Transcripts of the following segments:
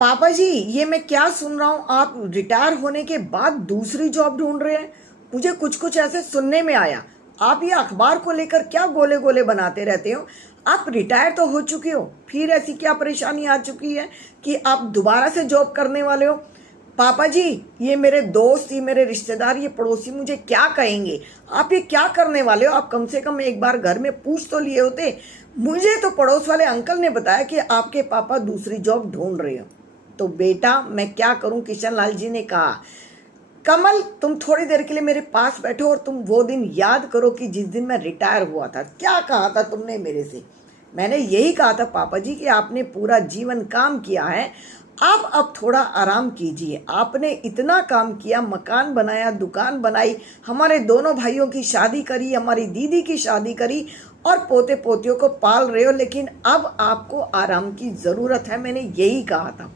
पापा जी, ये मैं क्या सुन रहा हूँ? आप रिटायर होने के बाद दूसरी जॉब ढूंढ रहे हैं। मुझे कुछ कुछ ऐसे सुनने में आया। आप ये अखबार को लेकर क्या गोले गोले बनाते रहते हो? आप रिटायर तो हो चुके हो, फिर ऐसी क्या परेशानी आ चुकी है कि आप दोबारा से जॉब करने वाले हो? पापा जी, ये मेरे दोस्त, ये मेरे रिश्तेदार, ये पड़ोसी मुझे क्या कहेंगे? आप ये क्या करने वाले हो? आप कम से कम एक बार घर में पूछ तो लिए होते। मुझे तो पड़ोस वाले अंकल ने बताया कि आपके पापा दूसरी जॉब ढूंढ रहे हो। तो बेटा, मैं क्या करूं? किशन लाल जी ने कहा, कमल, तुम थोड़ी देर के लिए मेरे पास बैठो और तुम वो दिन याद करो कि जिस दिन मैं रिटायर हुआ था। क्या कहा था तुमने मेरे से? मैंने यही कहा था पापा जी कि आपने पूरा जीवन काम किया है, आप अब थोड़ा आराम कीजिए। आपने इतना काम किया, मकान बनाया, दुकान बनाई, हमारे दोनों भाइयों की शादी करी, हमारी दीदी की शादी करी और पोते पोतियों को पाल रहे हो, लेकिन अब आपको आराम की ज़रूरत है। मैंने यही कहा था।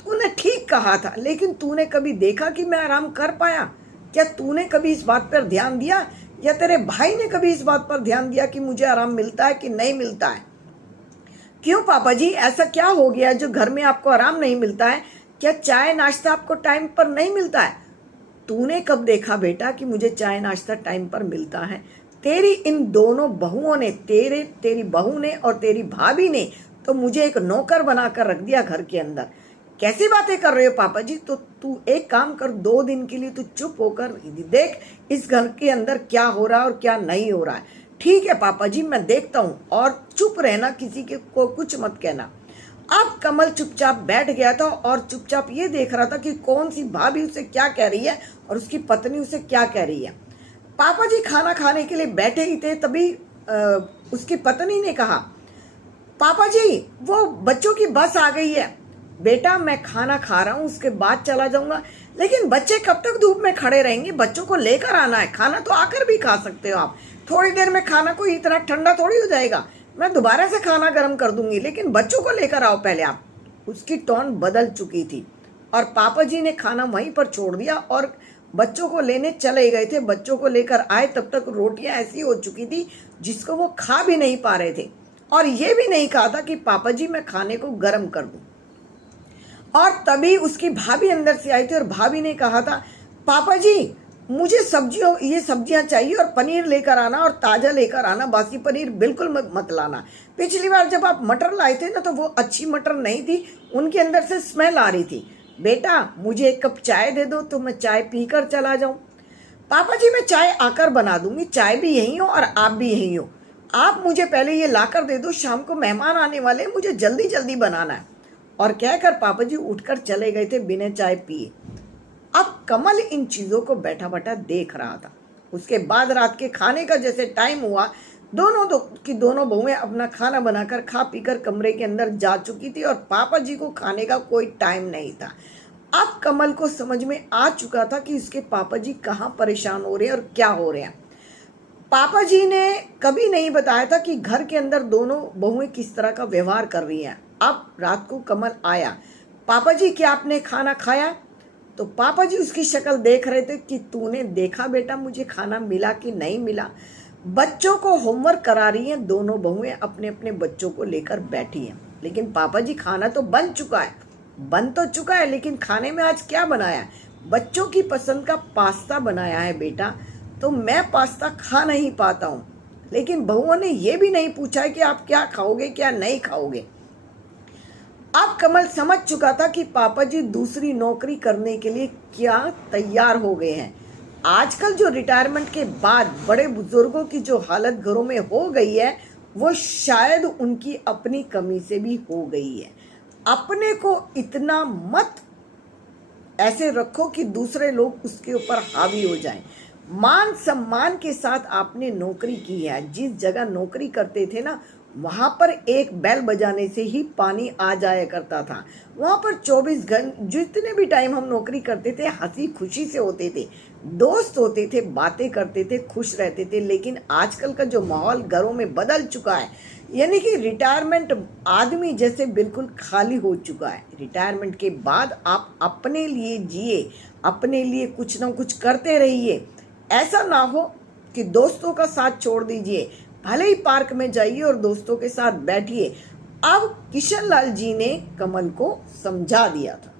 तूने ठीक कहा था, लेकिन तूने कभी देखा कि मैं आराम कर पाया? क्या तूने कभी इस बात पर ध्यान दिया, या तेरे भाई ने कभी इस बात पर ध्यान दिया कि मुझे आराम मिलता है कि नहीं मिलता है? क्यों पापा जी, ऐसा क्या हो गया जो घर में आपको आराम नहीं मिलता है? क्या चाय नाश्ता आपको टाइम पर नहीं मिलता है? तूने कब देखा बेटा कि मुझे चाय नाश्ता टाइम पर मिलता है? तेरी इन दोनों बहुओं ने, तेरी बहू ने और तेरी भाभी ने तो मुझे एक नौकर बनाकर रख दिया घर के अंदर। कैसी बातें कर रहे हो पापा जी? तो तू एक काम कर, 2 दिन के लिए तू चुप होकर देख इस घर के अंदर क्या हो रहा है और क्या नहीं हो रहा है। ठीक है पापा जी, मैं देखता हूँ, और चुप रहना, किसी के को कुछ मत कहना। अब कमल चुपचाप बैठ गया था और चुपचाप ये देख रहा था कि कौन सी भाभी उसे क्या कह रही है और उसकी पत्नी उसे क्या कह रही है। पापा जी खाना खाने के लिए बैठे ही थे, तभी उसकी पत्नी ने कहा, पापा जी, वो बच्चों की बस आ गई है। बेटा, मैं खाना खा रहा हूँ, उसके बाद चला जाऊंगा। लेकिन बच्चे कब तक धूप में खड़े रहेंगे? बच्चों को लेकर आना है। खाना तो आकर भी खा सकते हो आप। थोड़ी देर में खाना कोई इतना ठंडा थोड़ी हो जाएगा। मैं दोबारा से खाना गर्म कर दूंगी, लेकिन बच्चों को लेकर आओ पहले आप। उसकी टोन बदल चुकी थी और पापा जी ने खाना वहीं पर छोड़ दिया और बच्चों को लेने चले गए थे। बच्चों को लेकर आए, तब तक रोटियां ऐसी हो चुकी थी जिसको वो खा भी नहीं पा रहे थे, और ये भी नहीं कहा था कि पापा जी मैं खाने को गर्म कर दूं। और तभी उसकी भाभी अंदर से आई थी और भाभी ने कहा था, पापा जी, मुझे ये सब्जियां चाहिए और पनीर लेकर आना, और ताजा लेकर आना, बासी पनीर बिल्कुल मत लाना। पिछली बार जब आप मटर लाए थे ना, तो वो अच्छी मटर नहीं थी, उनके अंदर से स्मेल आ रही थी। बेटा, मुझे एक कप चाय दे दो तो मैं चाय पीकर चला जाऊं। पापा जी, मैं चाय आकर बना दूंगी, चाय भी यही हो और आप भी यही हो। आप मुझे पहले ये लाकर दे दो, शाम को मेहमान आने वाले हैं, मुझे जल्दी जल्दी बनाना है। और कहकर पापा जी उठकर चले गए थे बिना चाय पिए। अब कमल इन चीजों को बैठा बैठा देख रहा था। उसके बाद रात के खाने का जैसे टाइम हुआ, दोनों बहुएं अपना खाना बनाकर खा पीकर कमरे के अंदर जा चुकी थी और पापा जी को खाने का कोई टाइम नहीं था। अब कमल को समझ में आ चुका था कि उसके पापा जी कहाँ परेशान हो रहे हैं और क्या हो रहे हैं। पापा जी ने कभी नहीं बताया था कि घर के अंदर दोनों बहुएं किस तरह का व्यवहार कर रही हैं। अब रात को कमल आया, पापा जी क्या आपने खाना खाया? तो पापा जी उसकी शक्ल देख रहे थे कि तूने देखा बेटा मुझे खाना मिला कि नहीं मिला? बच्चों को होमवर्क करा रही हैं दोनों बहुएं, अपने अपने बच्चों को लेकर बैठी हैं। लेकिन पापा जी खाना तो बन चुका है, बन तो चुका है, लेकिन खाने में आज क्या बनाया है? बच्चों की पसंद का पास्ता बनाया है बेटा। तो मैं पास्ता खा नहीं पाता हूँ, लेकिन बहुओं ने यह भी नहीं पूछा है कि आप क्या खाओगे क्या नहीं खाओगे। अब कमल समझ चुका था कि पापा जी दूसरी नौकरी करने के लिए क्या तैयार हो गए हैं। आजकल जो रिटायरमेंट के बाद बड़े बुजुर्गों की जो हालत घरों में हो गई है, वो शायद उनकी अपनी कमी से भी हो गई है। अपने को इतना मत ऐसे रखो कि दूसरे लोग उसके ऊपर हावी हो जाएं। मान सम्मान के साथ आपने नौकरी की है। जिस जगह नौकरी करते थे ना, वहां पर एक बेल बजाने से ही पानी आ जाया करता था। वहां पर 24 घंटे जितने भी टाइम हम नौकरी करते थे, हंसी खुशी से होते थे, दोस्त होते थे, बातें करते थे, खुश रहते थे। लेकिन आजकल का जो माहौल घरों में बदल चुका है, यानी कि रिटायरमेंट आदमी जैसे बिल्कुल खाली हो चुका है। रिटायरमेंट के बाद आप अपने लिए जिए, अपने लिए कुछ ना कुछ करते रहिए। ऐसा ना हो कि दोस्तों का साथ छोड़ दीजिए। भले ही पार्क में जाइए और दोस्तों के साथ बैठिए, अब किशन लाल जी ने कमल को समझा दिया था।